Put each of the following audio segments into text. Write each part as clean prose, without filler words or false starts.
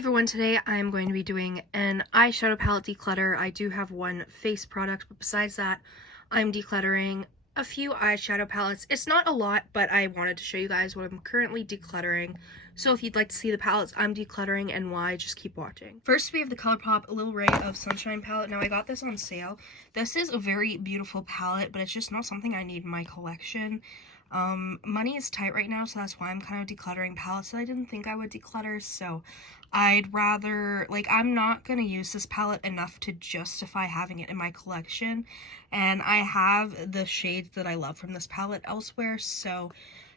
everyone, today I'm going to be doing an eyeshadow palette declutter. I do have one face product, but besides that, I'm decluttering a few eyeshadow palettes. It's not a lot, but I wanted to show you guys what I'm currently decluttering. So if you'd like to see the palettes I'm decluttering and why, just keep watching. First, we have the Colourpop Little Ray of Sunshine palette. Now, I got this on sale. This is a very beautiful palette, but it's just not something I need in my collection. Money is tight right now, so that's why I'm kind of decluttering palettes that I didn't think I would declutter. So I'd rather, I'm not going to use this palette enough to justify having it in my collection, and I have the shades that I love from this palette elsewhere, so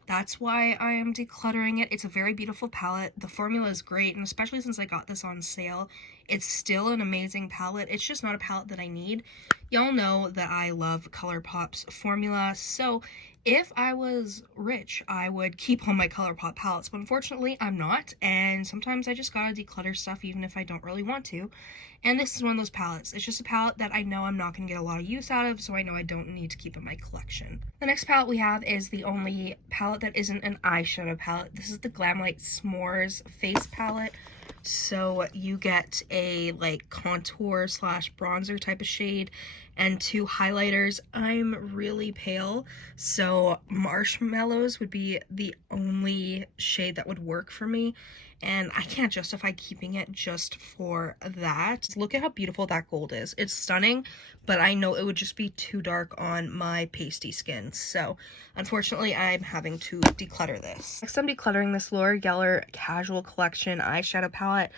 that's why I am decluttering it. It's a very beautiful palette. The formula is great, and especially since I got this on sale, it's still an amazing palette. It's just not a palette that I need. Y'all know that I love Colourpop's formula, so if I was rich, I would keep all my Colourpop palettes, but unfortunately I'm not, and sometimes I just gotta declutter stuff even if I don't really want to, and this is one of those palettes. It's just a palette that I know I'm not gonna get a lot of use out of, so I know I don't need to keep in my collection. The next palette we have is the only palette that isn't an eyeshadow palette. This is the Glamlight S'mores face palette. So you get a contour slash bronzer type of shade and two highlighters. I'm really pale, so marshmallows would be the only shade that would work for me, and I can't justify keeping it just for that. Look at how beautiful that gold is. It's stunning, but I know it would just be too dark on my pasty skin, so unfortunately I'm having to declutter this. Next, I'm decluttering this Laura Geller Casual Collection eyeshadow palette.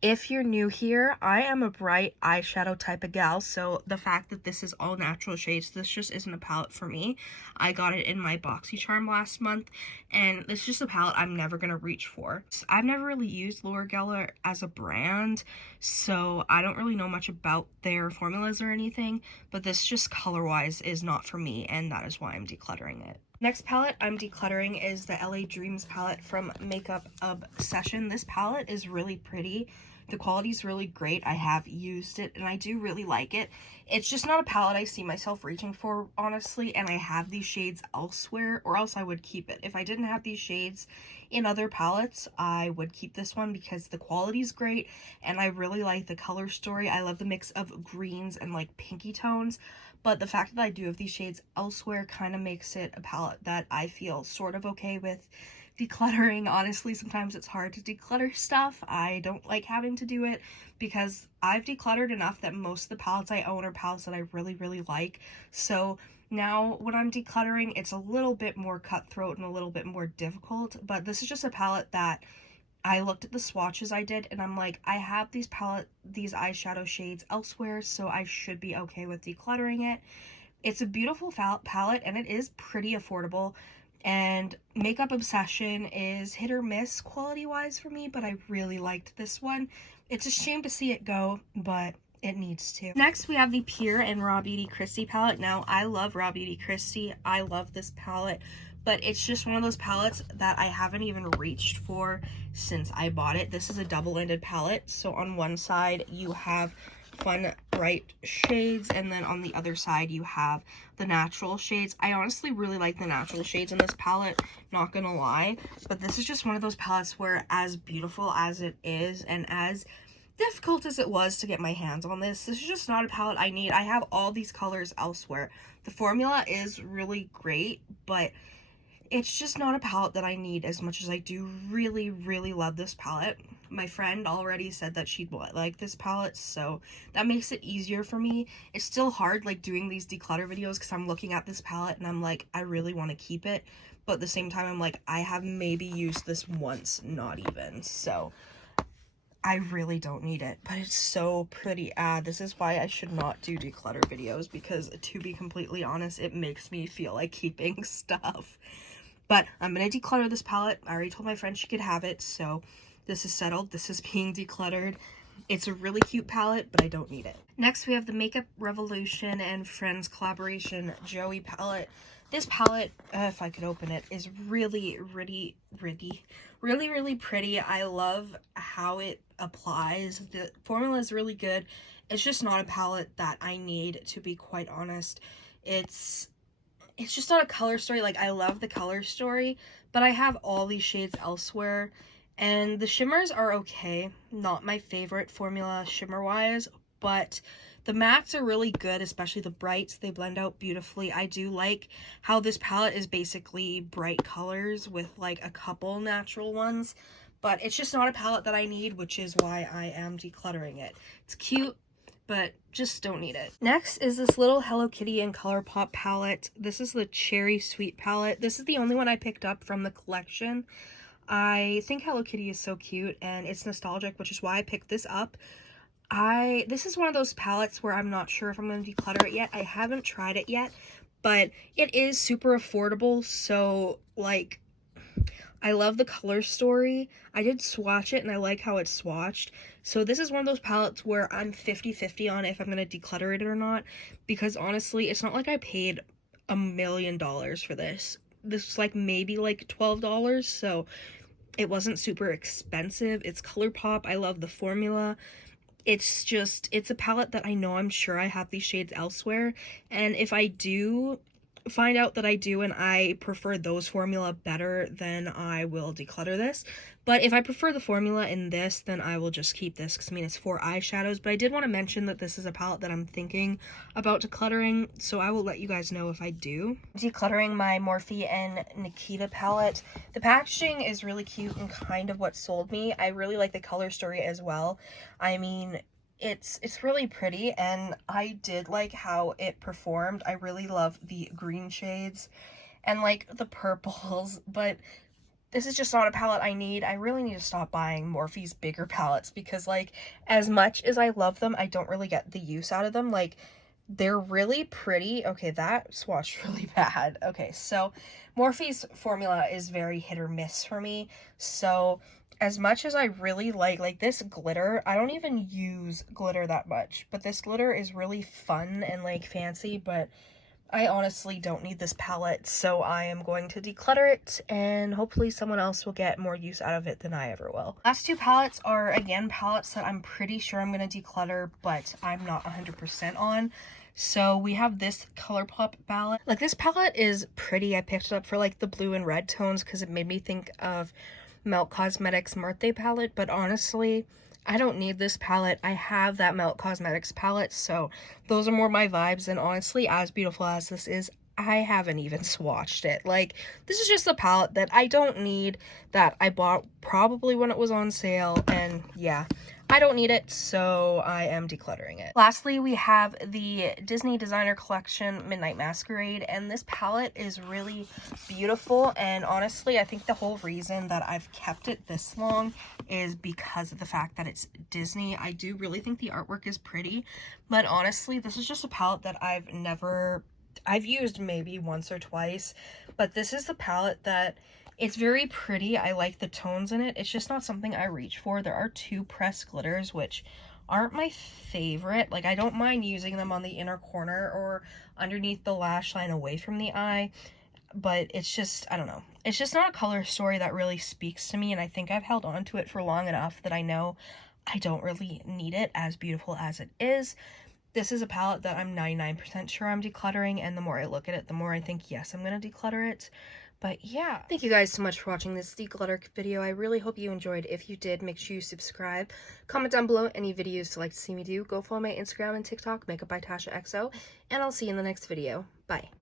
If you're new here, I am a bright eyeshadow type of gal, so the fact that this is all natural shades, this just isn't a palette for me. I got it in my BoxyCharm last month, and it's just a palette I'm never going to reach for. I've never really used Laura Geller as a brand, so I don't really know much about their formulas or anything, but this just color-wise is not for me, and that is why I'm decluttering it. Next palette I'm decluttering is the LA Dreams palette from Makeup Obsession. This palette is really pretty. The quality is really great. I have used it and I do really like it. It's just not a palette I see myself reaching for, honestly, and I have these shades elsewhere, or else I would keep it. If I didn't have these shades in other palettes, I would keep this one because the quality is great and I really like the color story. I love the mix of greens and pinky tones, but the fact that I do have these shades elsewhere kind of makes it a palette that I feel sort of okay with decluttering. Honestly, sometimes it's hard to declutter stuff. I don't like having to do it because I've decluttered enough that most of the palettes I own are palettes that I really like. So now when I'm decluttering, it's a little bit more cutthroat and a little bit more difficult, but this is just a palette that I looked at the swatches I did and I'm like, I have these eyeshadow shades elsewhere, so I should be okay with decluttering it. It's a beautiful palette and it is pretty affordable. And Makeup Obsession is hit or miss quality-wise for me, but I really liked this one. It's a shame to see it go, but it needs to. Next, we have the Pure and Raw Beauty Kristi palette. Now, I love Raw Beauty Kristi. I love this palette, but it's just one of those palettes that I haven't even reached for since I bought it. This is a double-ended palette, so on one side you have fun bright shades, and then on the other side you have the natural shades. I honestly really like the natural shades in this palette, not gonna lie, but this is just one of those palettes where, as beautiful as it is and as difficult as it was to get my hands on this is just not a palette I need. I have all these colors elsewhere. The formula is really great, but it's just not a palette that I need as much as I do really love this palette. My friend already said that she'd like this palette, so that makes it easier for me. It's still hard doing these declutter videos because I'm looking at this palette and I'm like, I really want to keep it, but at the same time I'm like, I have maybe used this once, not even, so I really don't need it, but it's so pretty. This is why I should not do declutter videos, because to be completely honest, it makes me feel like keeping stuff. But I'm going to declutter this palette. I already told my friend she could have it, so this is settled. This is being decluttered. It's a really cute palette, but I don't need it. Next, we have the Makeup Revolution and Friends collaboration Joey palette. This palette, if I could open it, is really pretty. I love how it applies. The formula is really good. It's just not a palette that I need, to be quite honest. It's just not a color story. I love the color story, but I have all these shades elsewhere, And the shimmers are okay. Not my favorite formula shimmer-wise, but the mattes are really good, especially the brights. They blend out beautifully. I do like how this palette is basically bright colors with like a couple natural ones, but it's just not a palette that I need, which is why I am decluttering it. It's cute, but just don't need it. Next is this little Hello Kitty and Colourpop palette. This is the Cherry Sweet palette. This is the only one I picked up from the collection. I think Hello Kitty is so cute and it's nostalgic, which is why I picked this up. This is one of those palettes where I'm not sure if I'm going to declutter it yet. I haven't tried it yet, but it is super affordable, so like I love the color story. I did swatch it and I like how it's swatched. So this is one of those palettes where I'm 50-50 on if I'm going to declutter it or not, because honestly, it's not like I paid $1 million for this. This was like maybe like $12, so it wasn't super expensive. It's Colourpop. I love the formula. It's a palette that I know I'm sure I have these shades elsewhere, and if I do find out that I do and I prefer those formula better, then I will declutter this. But if I prefer the formula in this, then I will just keep this, because I mean it's 4 eyeshadows. But I did want to mention that this is a palette that I'm thinking about decluttering, so I will let you guys know if I do. Decluttering my Morphe and Nikita palette. The packaging is really cute and kind of what sold me. I really like the color story as well. I mean, it's really pretty, and I did like how it performed. I really love the green shades and like the purples, but this is just not a palette I need. I really need to stop buying Morphe's bigger palettes, because like as much as I love them, I don't really get the use out of them. Like they're really pretty. Okay, that swatched really bad. Okay, so Morphe's formula is very hit or miss for me. So as much as I really like this glitter, I don't even use glitter that much, but this glitter is really fun and like fancy, but I honestly don't need this palette, so I am going to declutter it, and hopefully someone else will get more use out of it than I ever will. Last two palettes are, again, palettes that I'm pretty sure I'm going to declutter, but I'm not 100% on. So we have this Colourpop palette. Like, this palette is pretty. I picked it up for, like, the blue and red tones because it made me think of Melt Cosmetics Marte palette, but honestly, I don't need this palette. I have that Melt Cosmetics palette, so those are more my vibes. And honestly, as beautiful as this is, I haven't even swatched it. Like, this is just a palette that I don't need, that I bought probably when it was on sale, and yeah, I don't need it, so I am decluttering it. Lastly, we have the Disney Designer Collection Midnight Masquerade, and this palette is really beautiful, and honestly, I think the whole reason that I've kept it this long is because of the fact that it's Disney. I do really think the artwork is pretty, but honestly, this is just a palette that I've used maybe once or twice, but this is the palette that it's very pretty. I like the tones in it. It's just not something I reach for. There are 2 pressed glitters, which aren't my favorite. Like, I don't mind using them on the inner corner or underneath the lash line away from the eye, but it's just, I don't know. It's just not a color story that really speaks to me, and I think I've held on to it for long enough that I know I don't really need it, as beautiful as it is. This is a palette that I'm 99% sure I'm decluttering, and the more I look at it, the more I think, yes, I'm going to declutter it. But yeah, thank you guys so much for watching this declutter video. I really hope you enjoyed. If you did, make sure you subscribe. Comment down below any videos you'd like to see me do. Go follow my Instagram and TikTok, Makeup by Tasha XO, and I'll see you in the next video. Bye.